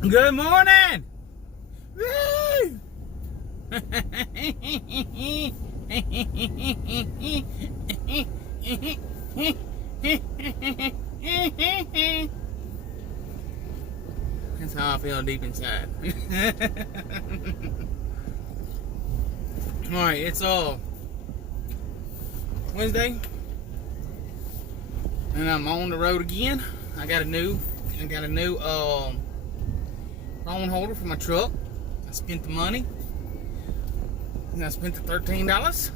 Good morning! Woo! That's how I feel deep inside. Alright, it's Wednesday. And I'm on the road again. I got a new phone holder for my truck. I spent the money. And I spent the $13.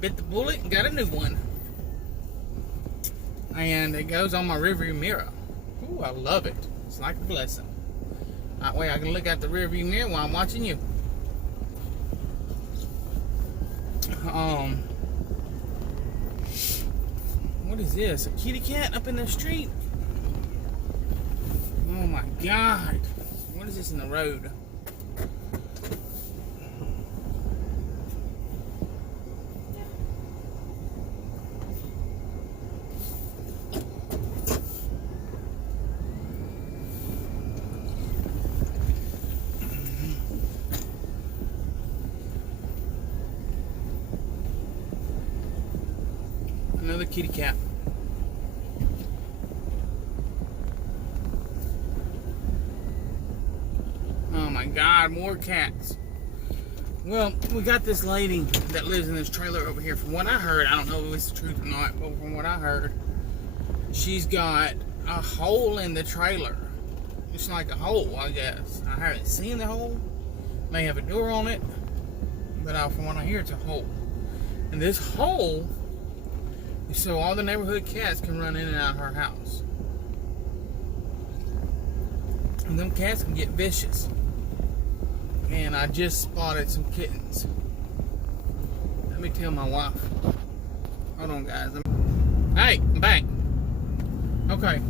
Bit the bullet and got a new one. And it goes on my rearview mirror. Ooh, I love it. It's like a blessing. That way I can look at the rearview mirror while I'm watching you. What is this? A kitty cat up in the street? Oh my God. What is this in the road? Another kitty cat. Oh my God, more cats. Well, we got this lady that lives in this trailer over here. From what I heard, I don't know if it's the truth or not, but from what I heard, she's got a hole in the trailer. It's like a hole, I guess. I haven't seen the hole. May have a door on it, but from what I hear, it's a hole. And this hole, so all the neighborhood cats can run in and out of her house. And them cats can get vicious. And I just spotted some kittens. Let me tell my wife. Hold on, guys. Hey, I'm back. Okay.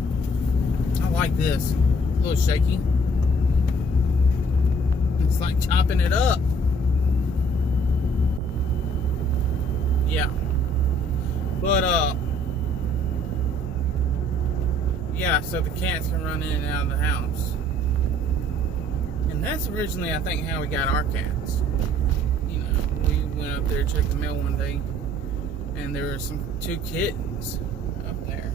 I like this. A little shaky. It's like chopping it up. Yeah. But, yeah, so the cats can run in and out of the house. And that's originally, I think, how we got our cats. You know, we went up there, checked the mail one day, and there were two kittens up there.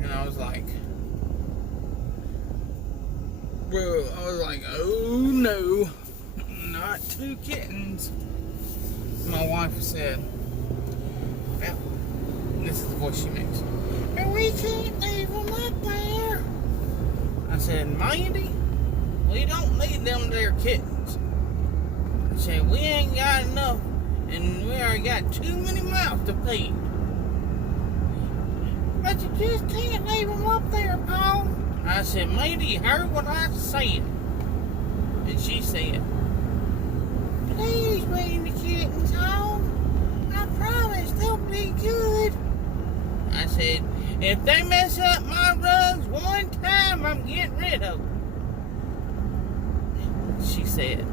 And I was like, bro, oh no, not two kittens. My wife said, well, this is the voice she makes. And we can't leave them up there. I said, Mandy, we don't need them there kittens. I said, we ain't got enough, and we already got too many mouths to feed. But you just can't leave them up there, Paul. I said, Mandy, you heard what I said. And she said, please bring the kittens home. I promise they'll be good. I said, if they mess up my rugs one time, I'm getting rid of them. She said,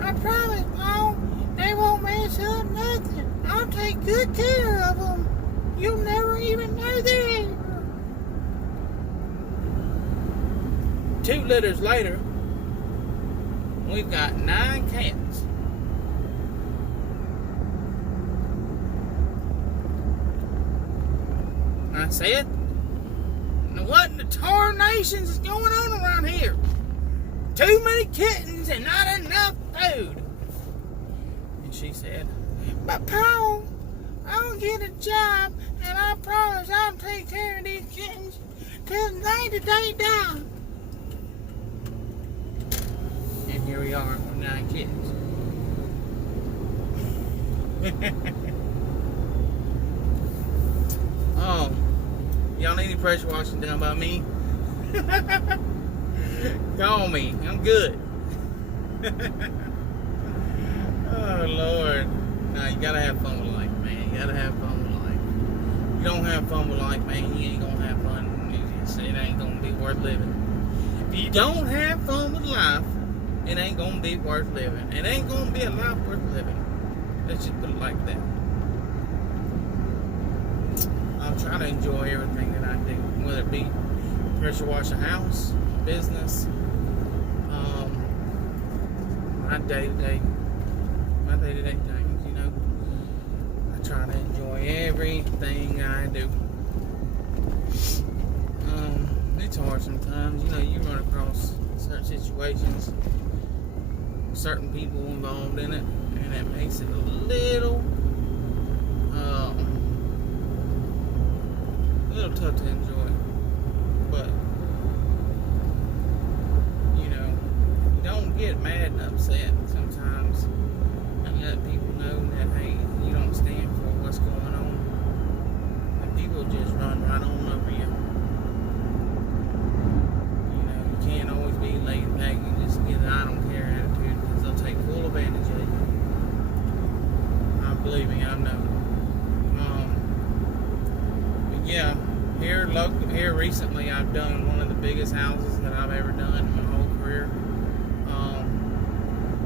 I promise, Paul, they won't mess up nothing. I'll take good care of them. You'll never even know they're here. 2 litters later, we've got 9 cats. I said, what in the tarnations is going on around here? Too many kittens and not enough food. And she said, but Paul, I'll get a job and I promise I'll take care of these kittens till the day that they die. And here we are with 9 kittens. Oh, y'all need any pressure washing done by me? Call me. I'm good. Oh, Lord. Nah, you gotta have fun with life, man. You gotta have fun with life. If you don't have fun with life, man, you ain't gonna have fun. It ain't gonna be worth living. If you don't have fun with life, it ain't gonna be worth living. It ain't gonna be a life worth living. Let's just put it like that. I'll try to enjoy everything that I do, whether it be pressure wash a house, business, my day-to-day things, you know. I try to enjoy everything I do. It's hard sometimes, you know, you run across certain situations, certain people involved in it, and it makes it a little tough to enjoy. But you know, you don't get mad and upset sometimes, and let people know that, hey, you don't stand for what's going on, and people just run right on over you. You know, you can't always be laid back and just get an I don't care attitude, because they'll take full advantage of you. Believe me, I know. But yeah, here recently, I've done one of the biggest houses that I've ever done in my whole career.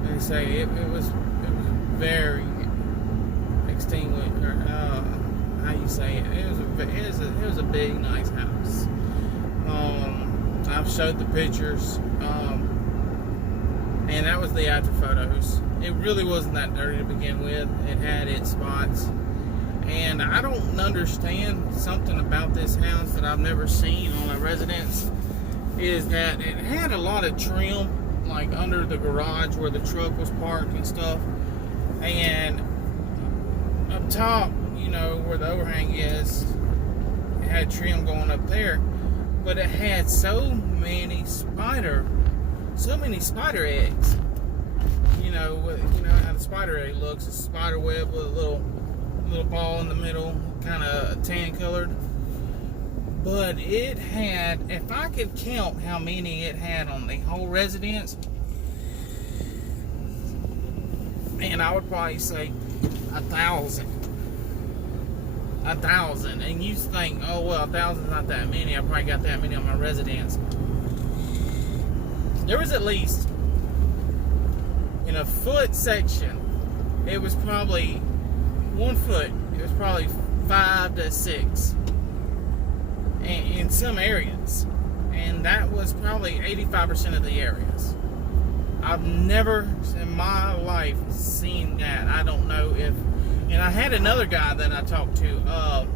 They say it was very extinguished, or how you say it? It was a big, nice house. I've showed the pictures, and that was the after photos. It really wasn't that dirty to begin with. It had its spots. And I don't understand something about this house that I've never seen on a residence, is that it had a lot of trim, like under the garage where the truck was parked and stuff. And up top, you know, where the overhang is, it had trim going up there. But it had so many spider eggs. You know how the spider egg looks. It's a spider web with a little ball in the middle, kind of tan colored. But it had, if I could count how many it had on the whole residence, and I would probably say 1,000. And you think, oh well, 1,000's not that many. I probably got that many on my residence. There was at least, in a foot section, it was probably 1 foot. It was probably 5 to 6 in some areas, and that was probably 85% of the areas. I've never in my life seen that. I don't know if, and I had another guy that I talked to,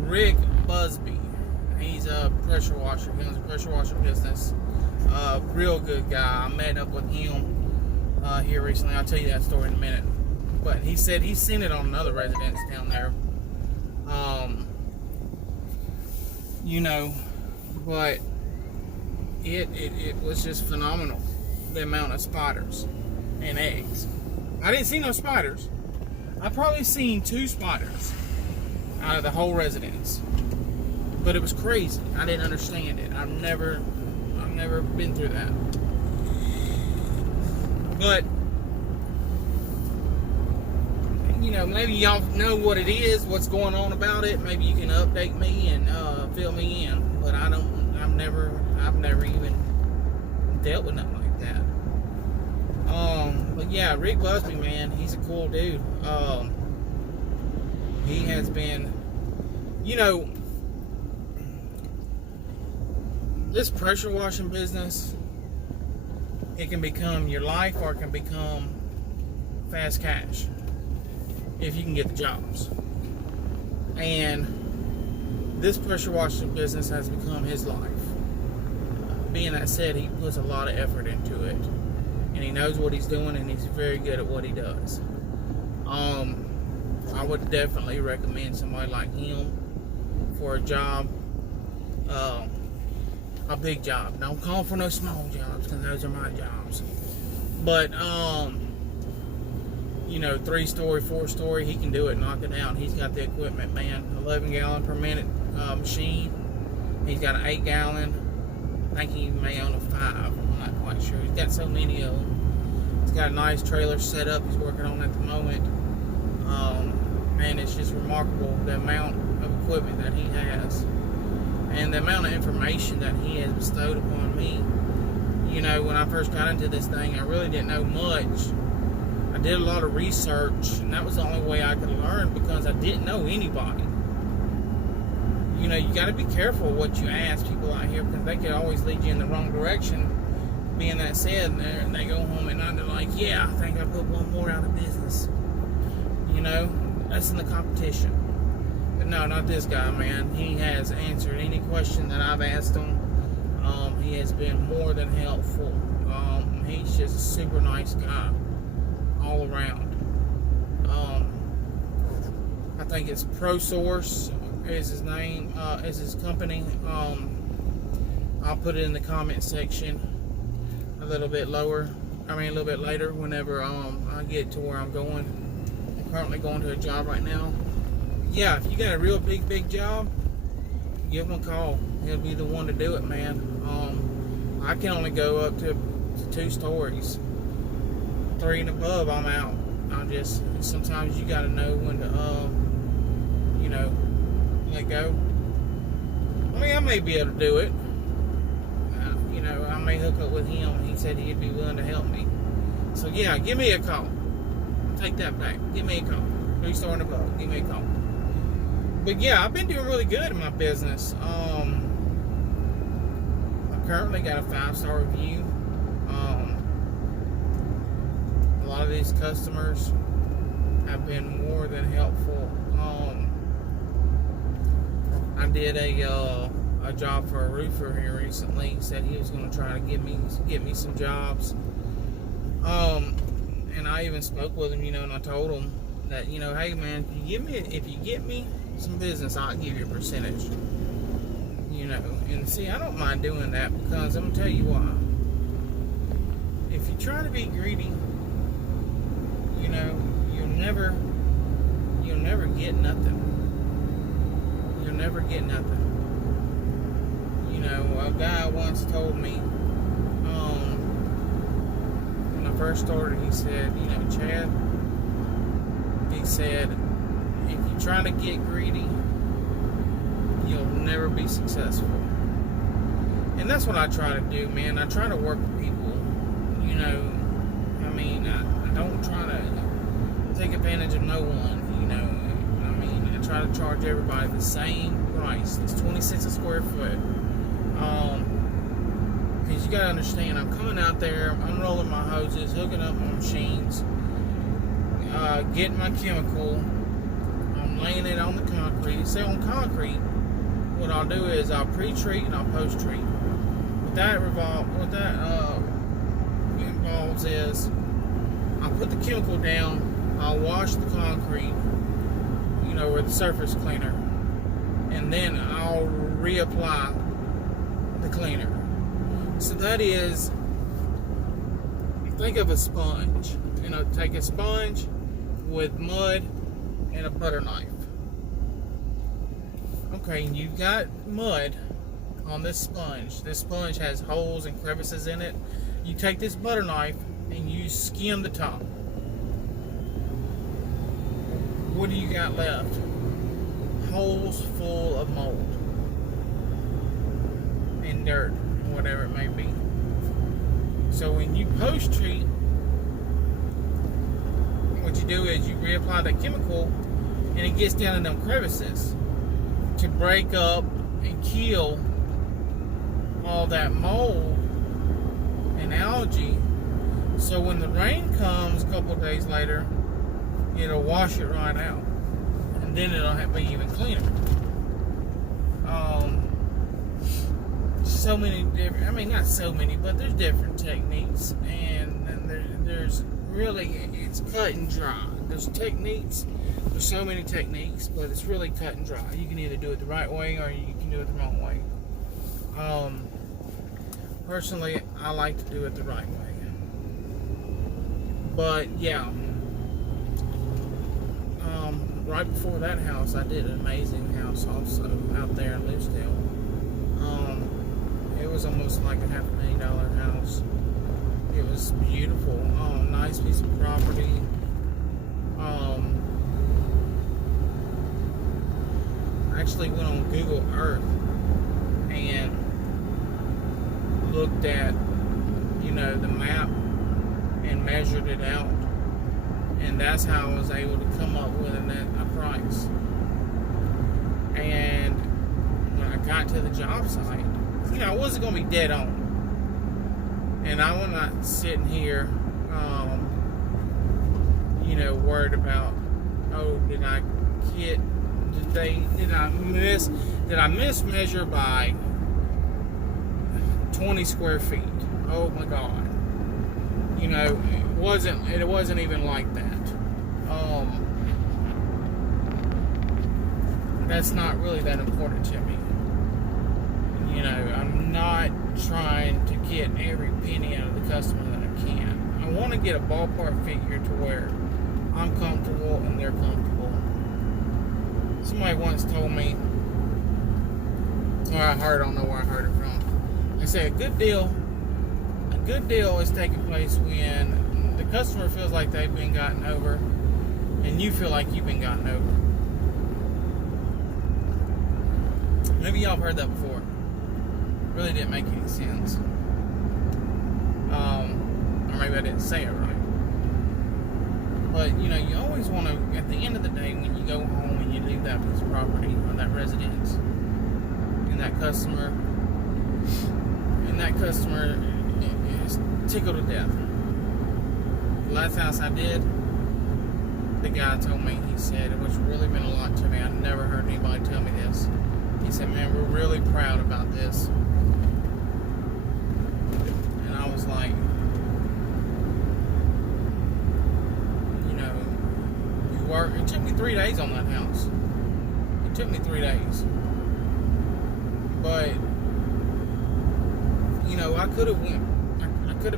Rick Busby. He's a pressure washer. He owns a pressure washer business. Real good guy. I met up with him here recently. I'll tell you that story in a minute. But he said he's seen it on another residence down there. You know, but it was just phenomenal, the amount of spiders and eggs. I didn't see no spiders. I probably seen 2 spiders out of the whole residence. But it was crazy. I didn't understand it. I've never been through that. But you know, maybe y'all know what it is, what's going on about it. Maybe you can update me and fill me in. But I've never even dealt with nothing like that. But yeah, Rick Busby, man, he's a cool dude. He has been, you know, this pressure washing business, it can become your life or it can become fast cash if you can get the jobs. And this pressure washing business has become his life. Being that said, he puts a lot of effort into it, and he knows what he's doing, and he's very good at what he does. I would definitely recommend somebody like him for a job, a big job. Don't call for no small jobs, because those are my jobs. But you know, 3-story, 4-story, he can do it, knock it out. He's got the equipment, man. 11 gallon per minute machine. He's got an 8-gallon. I think he may own a 5. I'm not quite sure. He's got so many of them. He's got a nice trailer set up he's working on at the moment. And it's just remarkable the amount of equipment that he has and the amount of information that he has bestowed upon me. You know, when I first got into this thing, I really didn't know much. I did a lot of research, and that was the only way I could learn, because I didn't know anybody. you know, you got to be careful what you ask people out here, because they could always lead you in the wrong direction. Being that said, and they go home at night, they're like, yeah, I think I put one more out of business. You know, that's in the competition. But no, not this guy, man. He has answered any question that I've asked him. He has been more than helpful. He's just a super nice guy all around. I think it's ProSource is his name, is his company. I'll put it in the comment section a little bit later whenever I get to where I'm going. I'm currently going to a job right now. Yeah, if you got a real big job, give him a call. He'll be the one to do it, man. I can only go up to 2 stories. 3 and above, I'm out. Sometimes you gotta know when to, you know, let go. I mean, I may be able to do it. You know, I may hook up with him. He said he'd be willing to help me. So yeah, give me a call. I'll take that back. Give me a call. 3 store and above. Give me a call. But yeah, I've been doing really good in my business. I currently got a 5-star review. A lot of these customers have been more than helpful. I did a job for a roofer here recently. He said he was going to try to get me some jobs. And I even spoke with him, you know, and I told him that, you know, hey man, if you get me some business, I'll give you a percentage. You know, and see, I don't mind doing that, because I'm gonna tell you why. If you try to be greedy, you know, you'll never get nothing. You'll never get nothing. You know, a guy once told me, when I first started, he said, you know, Chad, he said, if you try to get greedy, you'll never be successful. And that's what I try to do, man. I try to work with people. You know, I mean, I don't try to take advantage of no one. You know, I mean, I try to charge everybody the same price. It's 20 cents a square foot. Because you gotta understand, I'm coming out there, I'm unrolling my hoses, hooking up my machines, getting my chemical, I'm laying it on the concrete. So on concrete, what I'll do is I'll pre-treat and I'll post-treat. What that involves is I'll put the chemical down, I'll wash the concrete, you know, with the surface cleaner, and then I'll reapply the cleaner. So that is, think of a sponge. You know, take a sponge with mud and a butter knife. Okay, you've got mud on this sponge. This sponge has holes and crevices in it. You take this butter knife and you skim the top. What do you got left? Holes full of mold and dirt, whatever it may be. So when you post-treat, what you do is you reapply that chemical and it gets down in them crevices to break up and kill all that mold and algae. So when the rain comes a couple of days later, it'll wash it right out, and then it'll be even cleaner. So many different, I mean, not so many, but there's different techniques, and there's really, it's cut and dry. There's techniques, there's so many techniques, but it's really cut and dry. You can either do it the right way or you can do it the wrong way. Personally, I like to do it the right way. But yeah, right before that house, I did an amazing house also out there in Lucedale. It was almost like a $500,000 house. It was beautiful. Nice piece of property. I actually went on Google Earth and looked at, you know, the map and measured it out, and that's how I was able to come up with a price. And got to the job site, you know, I wasn't going to be dead on. And I was not sitting here, you know, worried about, oh, did I mismeasure by 20 square feet? Oh my God. You know, it wasn't even like that. That's not really that important to me. You know, I'm not trying to get every penny out of the customer that I can. I want to get a ballpark figure to where I'm comfortable and they're comfortable. Somebody once told me, or I don't know where I heard it from. They say a good deal is taking place when the customer feels like they've been gotten over and you feel like you've been gotten over. Maybe y'all have heard that before. Really didn't make any sense. Or maybe I didn't say it right. But, you know, you always want to, at the end of the day, when you go home and you leave that piece of property or that residence, and that customer is tickled to death. The last house I did, the guy told me, he said, it was really meant a lot to me. I never heard anybody tell me this. He said, man, we're really proud about this. And I was like, you know, it took me 3 days on that house. It took me 3 days. But, you know, I could have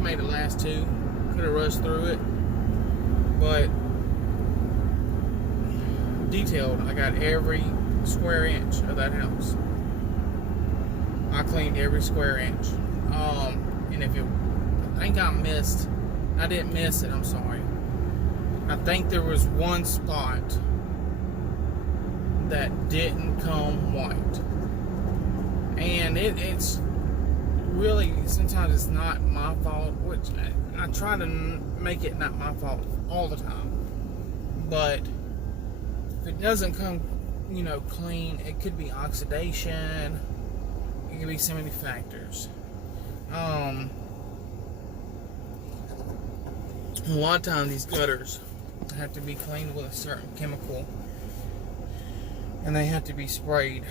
made it last 2. Could have rushed through it. But, detailed, I got every square inch of that house. I cleaned every square inch. And if I didn't miss it, I'm sorry. I think there was one spot that didn't come white. And it's really, sometimes it's not my fault, which I try to make it not my fault all the time. But if it doesn't come, you know, clean, it could be oxidation. It could be so many factors. A lot of times these gutters have to be cleaned with a certain chemical, and they have to be sprayed.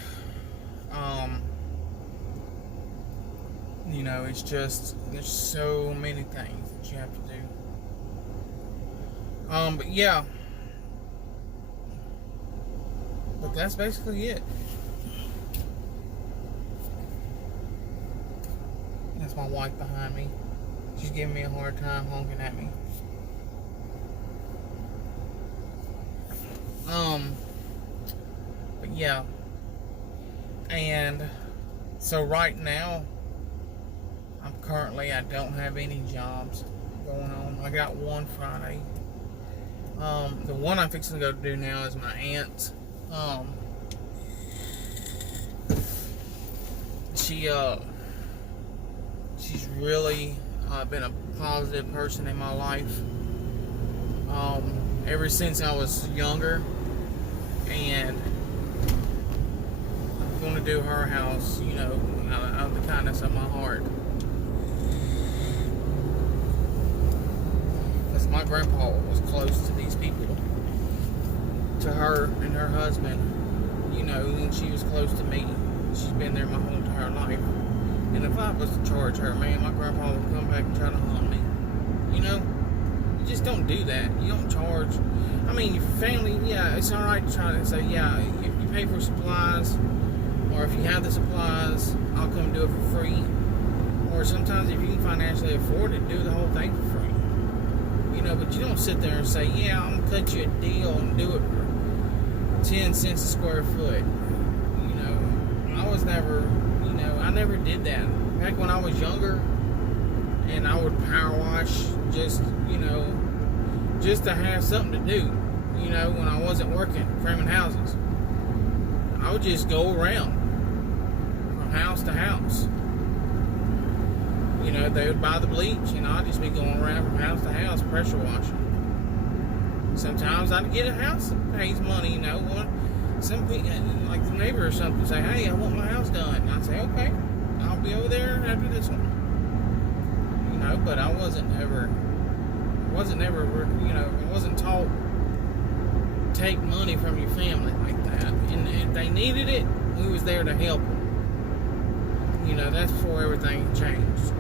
You know, it's just, there's so many things that you have to do. But yeah. But that's basically it. That's my wife behind me. She's giving me a hard time honking at me. But yeah. And so right now, I don't have any jobs going on. I got one Friday. The one I'm fixing to go do now is my aunt's. She's really been a positive person in my life ever since I was younger, and I'm going to do her house, you know, out of the kindness of my heart. Because my grandpa was close to these people, to her and her husband, you know, and she was close to me. She's been there my whole entire life. And if I was to charge her, man, my grandpa would come back and try to hunt me. You know? You just don't do that. You don't charge. I mean, your family, yeah, it's alright to try to say, yeah, if you pay for supplies, or if you have the supplies, I'll come do it for free. Or sometimes if you can financially afford it, do the whole thing for free. You know, but you don't sit there and say, yeah, I'm going to cut you a deal and do it for 10 cents a square foot. You know, I was never, you know, I never did that. Back when I was younger, and I would power wash just, you know, just to have something to do. You know, when I wasn't working, framing houses. I would just go around from house to house. You know, they would buy the bleach, and I'd just be going around from house to house pressure washing. Sometimes I'd get a house that pays money, you know. some people, like the neighbor or something, say, "Hey, I want my house done." And I say, "Okay, I'll be over there after this one." But I wasn't ever, I wasn't taught take money from your family like that. And if they needed it, we was there to help them. That's before everything changed.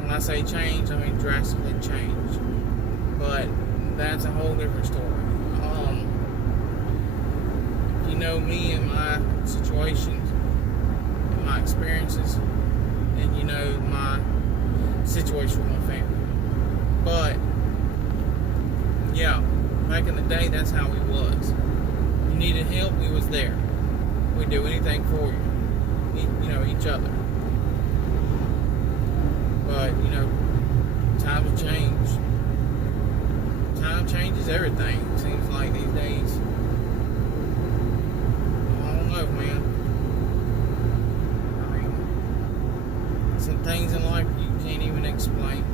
When I say change, I mean drastically change. But that's a whole different story. If you know me and my situations and my experiences, then you know my situation with my family. But yeah, back in the day, that's how we was. You needed help, we was there. We'd do anything for you. Each other. But times have changed. Time changes everything. It seems like these days. I don't know, man. I mean, some things in life you can't even explain.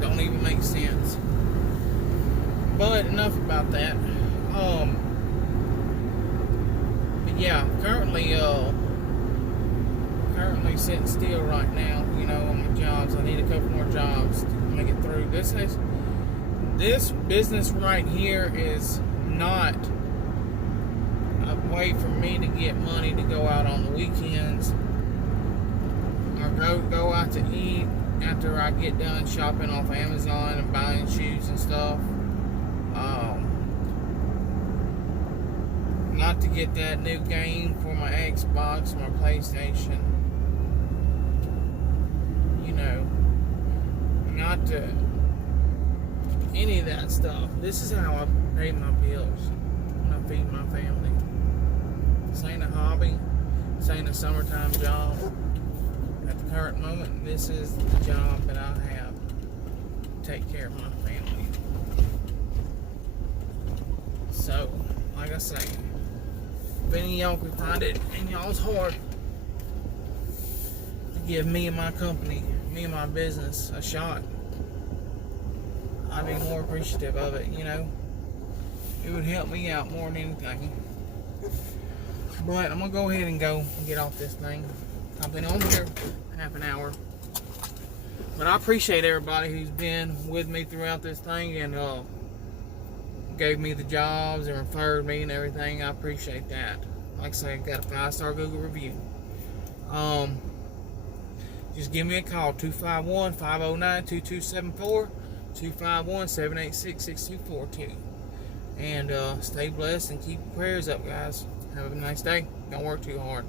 Don't even make sense. But enough about that. But yeah, currently sitting still right now. On my jobs. I need a couple more jobs to make it through. This business right here is not a way for me to get money to go out on the weekends or go out to eat after I get done shopping off Amazon and buying shoes and stuff. Not to get that new game for my Xbox, my PlayStation. Not to any of that stuff. This is how I pay my bills when I feed my family. This ain't a hobby. This ain't a summertime job. At the current moment, this is the job that I have to take care of my family. So, like I say, if any of y'all can find it in y'all's heart to give me and my company, me and my business a shot, I'd be more appreciative of it. It would help me out more than anything. But I'm gonna go ahead and go get off this thing. I've been on here half an hour, but I appreciate everybody who's been with me throughout this thing and gave me the jobs and referred me and everything. I appreciate that. Like I say, I got a 5-star Google review. Just give me a call, 251-509-2274, 251-786-6242. And stay blessed and keep your prayers up, guys. Have a nice day. Don't work too hard.